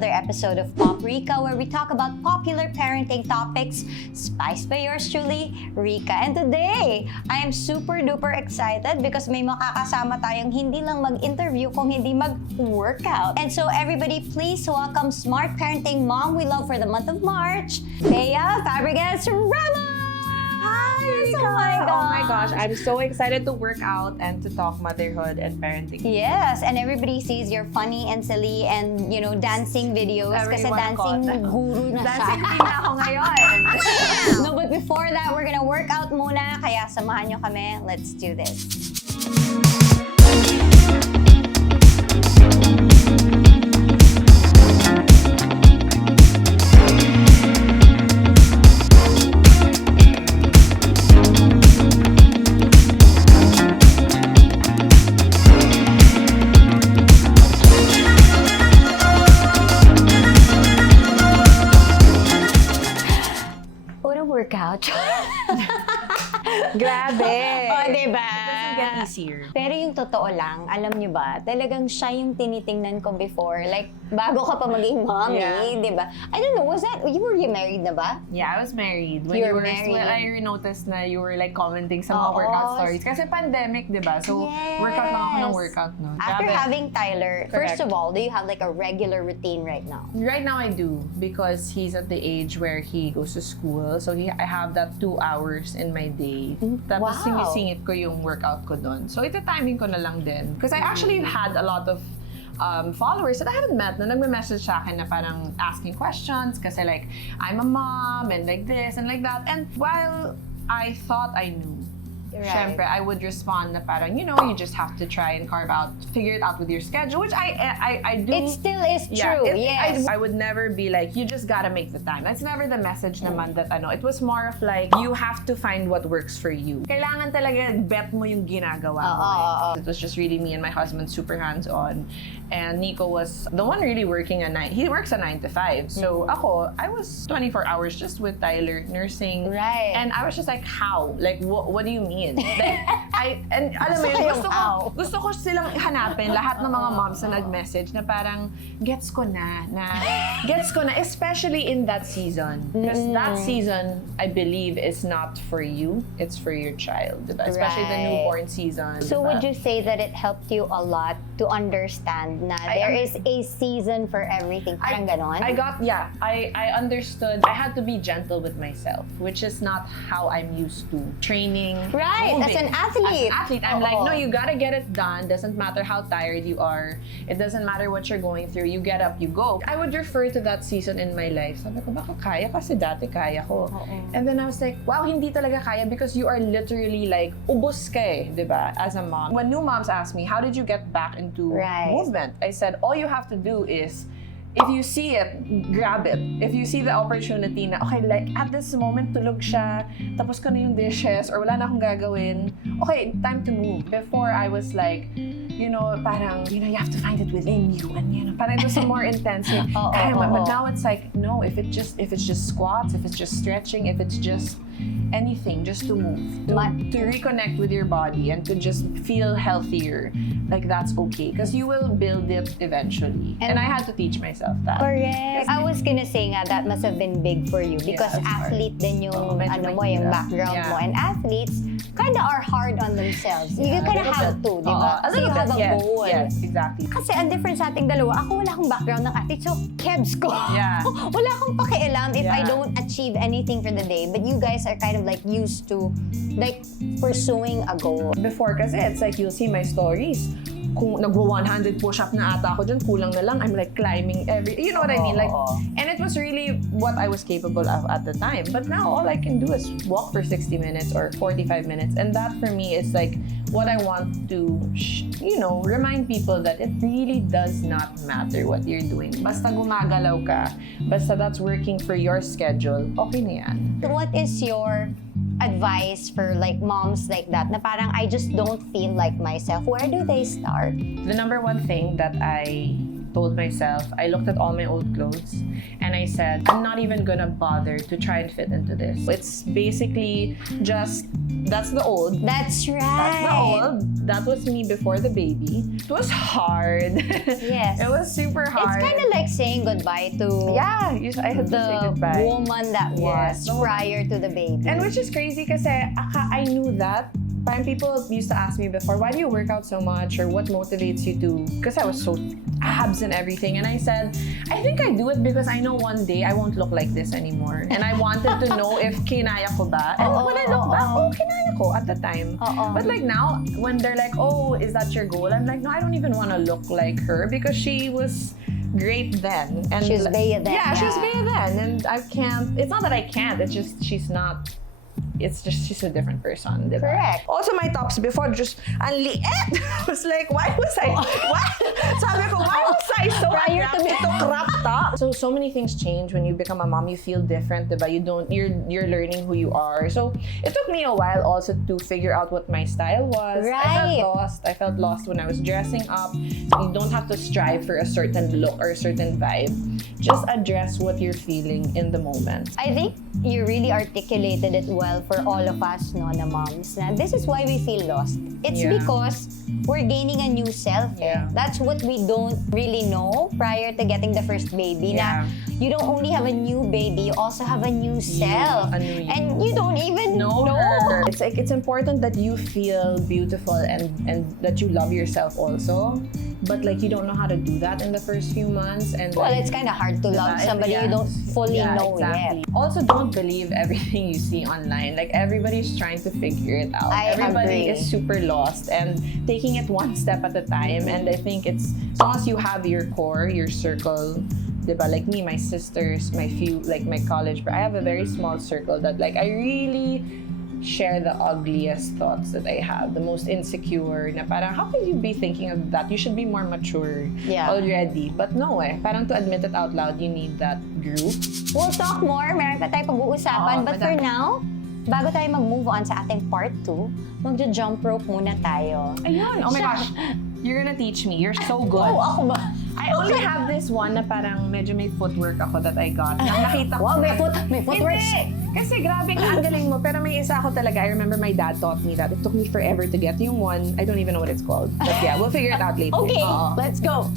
another episode of PopRica, where we talk about popular parenting topics, spiced by yours truly, Rica. And today, I am super duper excited because may makakasama tayong hindi lang mag-interview kung hindi mag-workout. And so everybody, please welcome smart parenting mom we love for the month of March, Bea Fabregas-Ramos! Hi! Oh my gosh, I'm so excited to work out and to talk motherhood and parenting. Yes, and everybody sees your funny and silly and, you know, dancing videos kasi dancing guru na siya. Dancing queen na ako ngayon. No, but before that, we're gonna work out muna, kaya samahan nyo kami. Let's do this. Workout. Grabe! Oh, diba? It doesn't get easier. Pero yung totoo lang, alam nyo ba, talagang siya yung tinitingnan ko before. Like, bago ka pa maging mommy, diba? I don't know, you were married na ba? Yeah, I was married. When you were married. When I noticed na you were like commenting sa mga workout stories. Kasi pandemic, diba? So, workout lang ako ng workout, no? After Grabe. having Tyler, Correct. first of all, do you have like a regular routine right now? Right now I do, because he's at the age where he goes to school. So I have that 2 hours in my day. Tapos sinisingit ko yung workout ko doon. So ita-timing ko na lang din. Because I actually had a lot of followers that I haven't met na nagme-message sa akin na parang asking questions kasi like, I'm a mom and like this and like that. And while I thought I knew, syempre, I would respond na parang, you know, you just have to try and figure it out with your schedule, which I do. It still is true, yes. I would never be like, you just gotta make the time. That's never the message naman that ano. It was more of like, you have to find what works for you. Kailangan talaga bet mo yung ginagawa mo. It was just really me and my husband super hands-on. And Nico was the one really working he works a 9 to 5. So ako, I was 24 hours just with Tyler, nursing. Right. And I was just like, how? Like, what do you mean? Like, and alam mo yun, gusto ko silang hanapin, lahat ng mga moms na nag-message na parang, gets ko na, especially in that season. Because that season, I believe, is not for you, it's for your child, diba? Especially the newborn season. So diba? would you say that it helped you a lot to understand na there is a season for everything? Parang ganon? I understood. I had to be gentle with myself, which is not how I'm used to training. Right, as an athlete. I'm like, no, you gotta get it done. Doesn't matter how tired you are. It doesn't matter what you're going through. You get up, you go. I would refer to that season in my life. Sabi ko, baka kaya kasi dati kaya ko. And then I was like, wow, hindi talaga kaya because you are literally like, ubos ka eh, diba? As a mom. When new moms ask me, how did you get back into movement? I said, all you have to do is, if you see it, grab it. If you see the opportunity na, okay, like, at this moment, tulog siya, tapos ko na yung dishes, or wala na akong gagawin, okay, time to move. Before, I was like, you know, parang, you know, you have to find it within you, and you know, parang it was a more intense thing. But now it's like, no, if it's just squats, if it's just stretching, if it's just anything, just to move, to reconnect with your body and to just feel healthier, like that's okay, because you will build it eventually. And I had to teach myself that. Correct. I was gonna say nga, that must have been big for you because athlete din yung, yung background mo. And athletes kind of are hard on themselves. You kind of have to, di ba? So you have a goal. Yes, exactly. Kasi ang difference sa ating dalawa, ako wala akong background ng athlete, so kebs ko. Yeah. Wala akong pakialam if I don't achieve anything for the day. But you guys are kind of like used to like pursuing a goal. Before kasi, it's like you'll see my stories. Kung nagwa-100 push-up na ata ako dyan, kulang na lang, I'm like climbing you know what I mean? Like, and it was really what I was capable of at the time. But now, all I can do is walk for 60 minutes or 45 minutes. And that for me is like what I want to, you know, remind people that it really does not matter what you're doing. Basta gumagalaw ka, basta that's working for your schedule, okay na yan. What is your advice for like moms like that na parang I just don't feel like myself? Where do they start? The number one thing that I told myself, I looked at all my old clothes and I said, I'm not even gonna bother to try and fit into this. It's basically just, that's the old. That's right. That's the old. That was me before the baby. It was hard. Yes. It was super hard. It's kind of like saying goodbye to yeah, I had to say the goodbye. woman that was Yes. prior to the baby. And which is crazy kasi I knew that. Parang people used to ask me before, why do you work out so much or what motivates you to? Because I was so abs and everything. And I said, I think I do it because I know one day I won't look like this anymore. And I wanted to know if kinaya ko ba. And when I look back, kinaya ko at the time. But like now, when they're like, oh, is that your goal? I'm like, no, I don't even want to look like her because she was great then. And She's Bea then. Yeah, she's Bea then. And I can't, it's not that I can't, it's just she's not. It's just she's a different person, diba? Correct. Also, my tops before just ang liit. I was like, why was I? What? Sabi ko, why was I so Prior to attracted to crop top? So many things change when you become a mom. You feel different, diba? You're learning who you are. So it took me a while also to figure out what my style was. Right. I felt lost when I was dressing up. You don't have to strive for a certain look or a certain vibe. Just address what you're feeling in the moment. I think you really articulated it well for all of us, no, na moms. Na this is why we feel lost. It's Yeah. because we're gaining a new self. Yeah. That's what we don't really know prior to getting the first baby. Yeah. Na you don't only have a new baby, you also have a new self. a new you. And you don't even know. her. It's like it's important that you feel beautiful and that you love yourself also. But like you don't know how to do that in the first few months. And Well, like, it's kind of hard to love diba? somebody you don't fully know exactly. yet. Also, don't believe everything you see online. Like everybody's trying to figure it out. I Everybody agree. is super lost and taking it one step at a time. And I think it's as long as you have your core, your circle. Diba? Like me, my sisters, my few, like my college, but I have a very small circle that like I really share the ugliest thoughts that I have, the most insecure, na parang, how could you be thinking of that? You should be more mature already. But no parang to admit it out loud, you need that group. We'll talk more. Meron pa tayong pag-uusapan. Oo, But for now, bago tayo mag-move on sa ating part 2, magja-jump rope muna tayo. Ayun, oh my gosh. You're gonna teach me. You're so good. Oh, ako ba? I only have this one na parang medyo may footwork ako that I got. Nakita ko. Wow, may footwork. Hindi! Kasi grabe ang galing mo. Pero may isa ako talaga. I remember my dad taught me that. It took me forever to get yung one. I don't even know what it's called. But yeah, we'll figure it out later. Okay, Oo. let's go.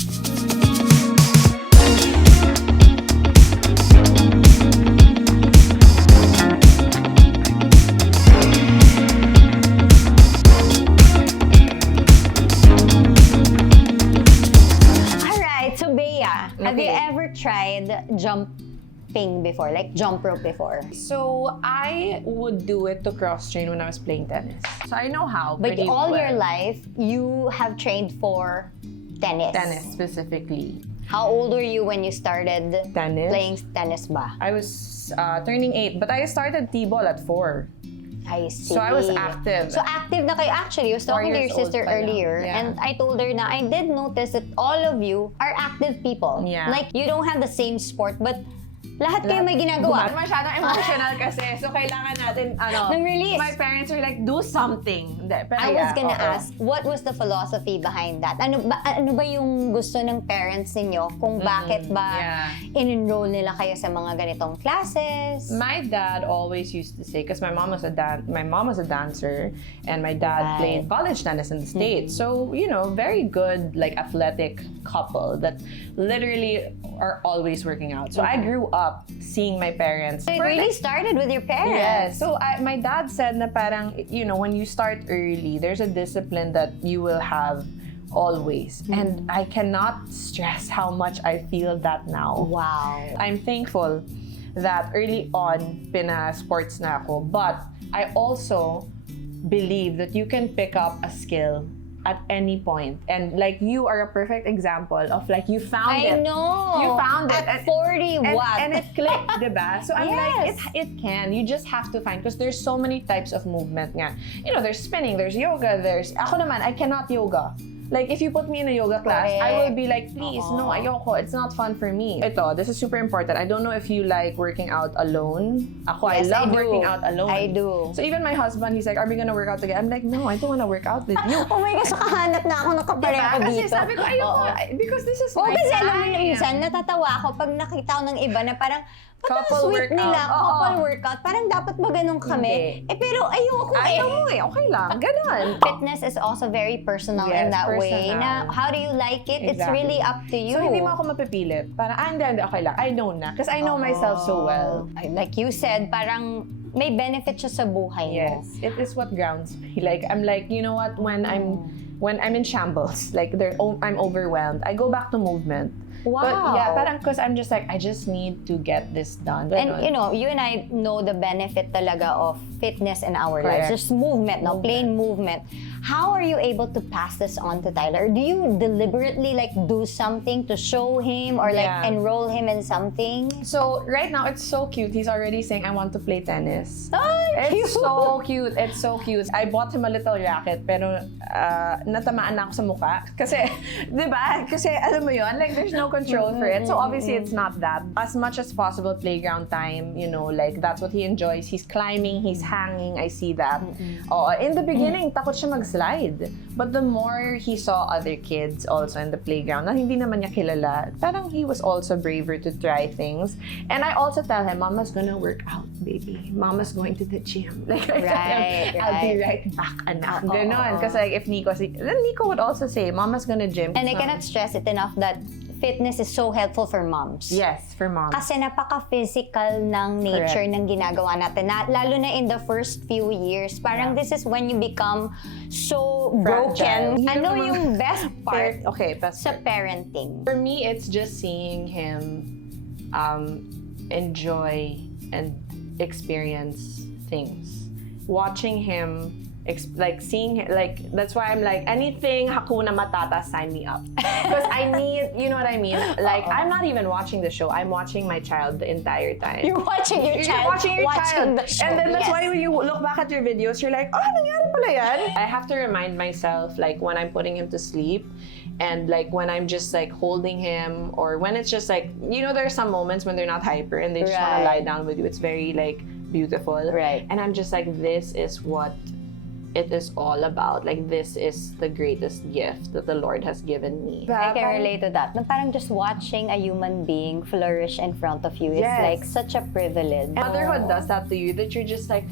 Alright, so Bea, have you Okay. ever tried jumping before? Like jump rope before? So I would do it to cross train when I was playing tennis. So I know how. But pretty all well. your life, you have trained for tennis. Tennis specifically. How old were you when you started Tennis? playing tennis ba? I was turning 8, but I started T-ball at 4. I see. So I was active. So active na kayo. Actually, I was 4 talking to your years old sister pa lang. earlier Yeah. and I told her na I did notice that all of you are active people. Yeah. Like, you don't have the same sport but lahat kayo may ginagawa. Masyadong emotional kasi. So, kailangan natin, Nang release. my parents are like, do something. Hindi, pero I was yeah, gonna oo. ask, what was the philosophy behind that? Ano ba yung gusto ng parents ninyo? Kung bakit ba yeah. in-enroll nila kayo sa mga ganitong classes? My dad always used to say, because my mom was a dancer, and my dad Right. played college tennis in the States. So, you know, very good, like, athletic couple that literally are always working out. So, I grew up seeing my parents. So it really started with your parents. Yeah. So my dad said na parang, you know, when you start early, there's a discipline that you will have always. And I cannot stress how much I feel that now. Wow. I'm thankful that early on, pina-sports na ako. But I also believe that you can pick up a skill at any point. And like, you are a perfect example of like, you found it. I know. You found it. At 40, And, what? and it clicked, diba? So I'm like, Yes. it can. You just have to find, because there's so many types of movement nga. You know, there's spinning, there's yoga, ako naman, I cannot yoga. Like, if you put me in a yoga class, I Correct. will be like, please, no, ayoko. It's not fun for me. Ito, this is super important. I don't know if you like working out alone. Ako, Yes, I love do. working out alone. I do. So even my husband, he's like, are we gonna work out together? I'm like, no, I don't wanna work out with you. Oh my gosh, kahanap na ako ng kapareho Diba? Kasi dito. sabi ko, ayoko. Oo. Because this is Oo, my kasi alam mo na time. minsan, natatawa ako pag nakita ko ng iba na parang, ba't ang Couple sweet workout. nila, Oo. couple workout. Parang dapat ba ganun kami? Hindi. Pero ayoko Ayaw mo eh, okay lang. Ganon. Fitness is also very personal in Yes, that way. personal. Na how do you like it? It's Exactly. really up to you. So, hindi mo ako mapipilit. Parang, hindi, okay lang. I know na. Because I know myself so well. Like you said, parang may benefit siya sa buhay mo. Yes, it is what grounds me. Like, I'm like, you know what? When I'm in shambles, like I'm overwhelmed, I go back to movement. Wow. But yeah, parang because I'm just like, I just need to get this done. And you know, you and I know the benefit talaga of fitness in our lives. Correct. Just movement, no? Plain movement. How are you able to pass this on to Tyler? Do you deliberately like do something to show him or like Yeah. enroll him in something? So right now, it's so cute. He's already saying, I want to play tennis. Ay, cute! It's so cute. It's so cute. I bought him a little racket, pero natamaan na ako sa mukha. Kasi, di ba? Kasi alam mo yun, like there's no control for it. So obviously, it's not that. As much as possible, playground time, you know, like that's what he enjoys. He's climbing, he's hanging. I see that. In the beginning, takot siya mag-slide. But the more he saw other kids also in the playground na hindi naman niya kilala, parang he was also braver to try things. And I also tell him, Mama's gonna work out, baby. Mama's going to the gym. Like, I tell him, I'll be right back, anak. Ganon. Kasi like, if then Nico would also say, Mama's gonna gym. And I cannot stress it enough that fitness is so helpful for moms. Yes, for mom. Kasi napaka-physical ng nature Correct. ng ginagawa natin. Lalo na in the first few years. Parang this is when you become so Fragile. broken. Yun Ano naman. yung best part Okay, best sa part. parenting? For me, it's just seeing him enjoy and experience things. Watching him, seeing him, like, that's why I'm like, anything Hakuna Matata, sign me up. Because I need, you know what I mean? Like, I'm not even watching the show. I'm watching my child the entire time. You're watching your You're child. watching your child. The show. And then that's Yes. why when you look back at your videos, you're like, oh, nangyari pala yan? I have to remind myself, like, when I'm putting him to sleep, and like when I'm just like holding him, or when it's just like, you know, there are some moments when they're not hyper and they just want to Right. lie down with you. It's very like beautiful. Right. And I'm just like, this is what it is all about. Like, this is the greatest gift that the Lord has given me. I can relate to that. Na parang just watching a human being flourish in front of you is Yes. like such a privilege. Motherhood does that to you, that you're just like,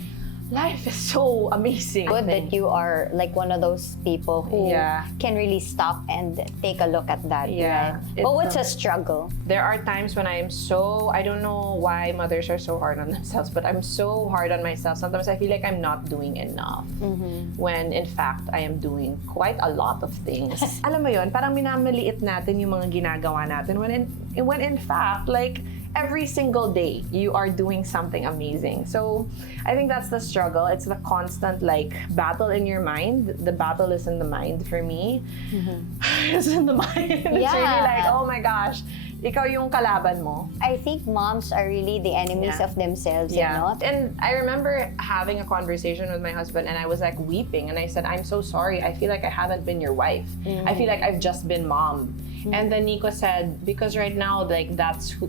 life is so amazing. Good that you are like one of those people who Yeah. can really stop and take a look at that. Yeah. Right? It's But what's a struggle? There are times when I am so, I don't know why mothers are so hard on themselves, but I'm so hard on myself. Sometimes I feel like I'm not doing enough. When in fact, I am doing quite a lot of things. Alam mo yun, parang minamaliit natin yung mga ginagawa natin when in fact, like, every single day, you are doing something amazing. So, I think that's the struggle. It's the constant, like, battle in your mind. The battle is in the mind for me. It's in the mind. It's Yeah. really like, oh my gosh, ikaw yung kalaban mo. I think moms are really the enemies Yeah. of themselves, you know? And I remember having a conversation with my husband and I was like weeping and I said, I'm so sorry. I feel like I haven't been your wife. I feel like I've just been mom. And then Nico said, because right now, like,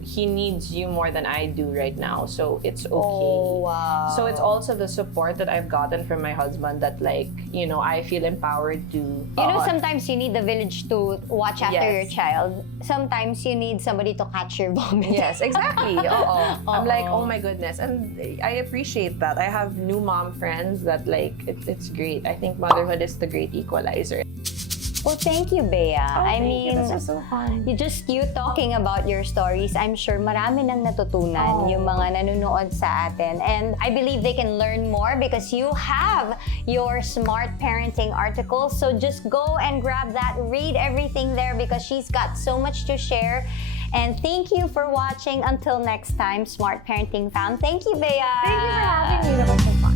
he needs you more than I do right now. So it's okay. Oh, wow. So it's also the support that I've gotten from my husband that, like, you know, I feel empowered to. You know, sometimes you need the village to watch after Yes. your child. Sometimes you need somebody to catch your vomit. Yes, exactly. I'm like, oh my goodness. And I appreciate that. I have new mom friends that, like, it's great. I think motherhood is the great equalizer. Well, thank you, Bea. I Thank mean, you. This was so fun. you talking about your stories, I'm sure marami nang natutunan yung mga nanonood sa atin. And I believe they can learn more because you have your smart parenting article. So just go and grab that, read everything there because she's got so much to share. And thank you for watching. Until next time, Smart Parenting Fam. Thank you, Bea. Thank you for having me. That was so fun.